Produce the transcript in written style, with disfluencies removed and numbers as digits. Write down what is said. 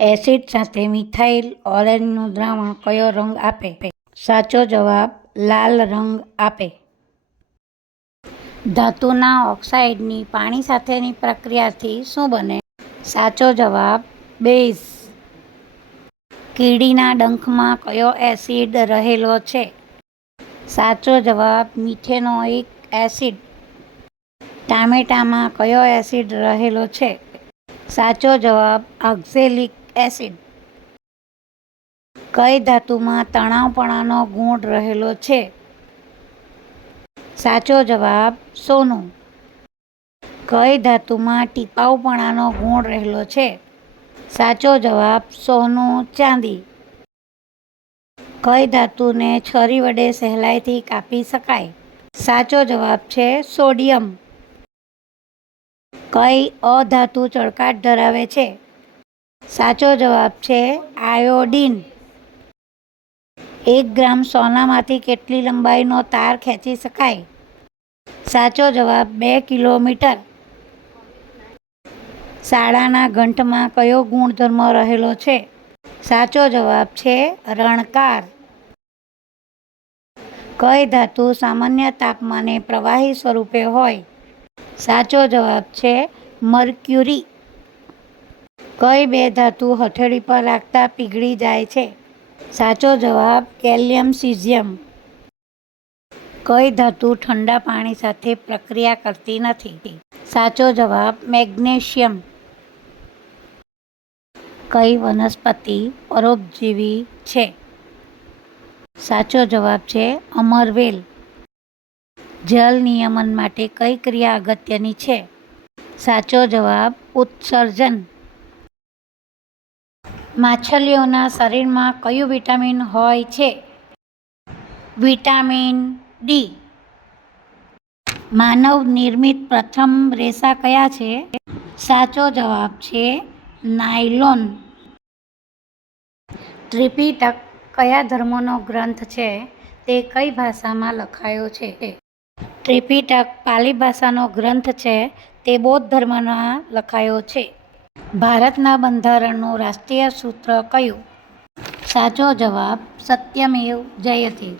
Acid સાથે methyl ઓરેન્જનું દ્રાવણ કયો રંગ આપે? સાચો જવાબ લાલ રંગ આપે. ધાતુના ઓક્સાઇડની પાણી સાથેની પ્રક્રિયાથી શું બને? સાચો જવાબ બેઝ. કીડીના ડંખમાં કયો એસિડ રહેલો છે? સાચો જવાબ મિથેનોઇક એસિડ. ટામેટામાં કયો એસિડ રહેલો છે? સાચો જવાબ ઓક્ઝેલિક એસિડ. કઈ ધાતુમાં તણાવપણાનો ગુણ રહેલો છે? સાચો જવાબ સોનું. કઈ ધાતુમાં ટીપાઉપણાનો ગુણ રહેલો છે? સાચો જવાબ સોનું ચાંદી. કઈ ધાતુને છરી વડે સહેલાઈથી કાપી શકાય? સાચો જવાબ છે સોડિયમ. કઈ અધાતુ ચળકાટ ધરાવે છે? સાચો જવાબ છે આયોડીન. 1 ગ્રામ સોનામાંથી કેટલી લંબાઈનો તાર ખેંચી શકાય? સાચો જવાબ 2 કિલોમીટર. શાળાના ઘંટમાં કયો ગુણધર્મ રહેલો છે? સાચો જવાબ છે રણકાર. કઈ ધાતુ સામાન્ય તાપમાને પ્રવાહી સ્વરૂપે હોય? સાચો જવાબ છે મર્ક્યુરી. કઈ 2 ધાતુ હથેળી પર રાખતા પીગળી જાય છે? સાચો જવાબ ગેલિયમ સીઝિયમ. કઈ ધાતુ ઠંડા પાણી સાથે પ્રક્રિયા કરતી નથી? સાચો જવાબ મેગ્નેશિયમ. કઈ વનસ્પતિ પરોપજીવી છે? સાચો જવાબ છે અમરવેલ. જલ નિયમન માટે કઈ ક્રિયા અગત્યની છે? સાચો જવાબ ઉત્સર્જન. માછલીઓના શરીરમાં કયું વિટામિન હોય છે? Vitamin D. માનવ નિર્મિત પ્રથમ રેસા કયા છે? સાચો જવાબ છે નાયલોન. ત્રિપિટક કયા ધર્મનો ગ્રંથ છે? તે કઈ ભાષામાં લખાયો છે? ત્રિપિટક પાલી ભાષાનો ગ્રંથ છે. તે બૌદ્ધ ધર્મમાં લખાયો છે. ભારતના બંધારણનું રાષ્ટ્રીય સૂત્ર કયું? સાચો જવાબ સત્યમેવ જયતે.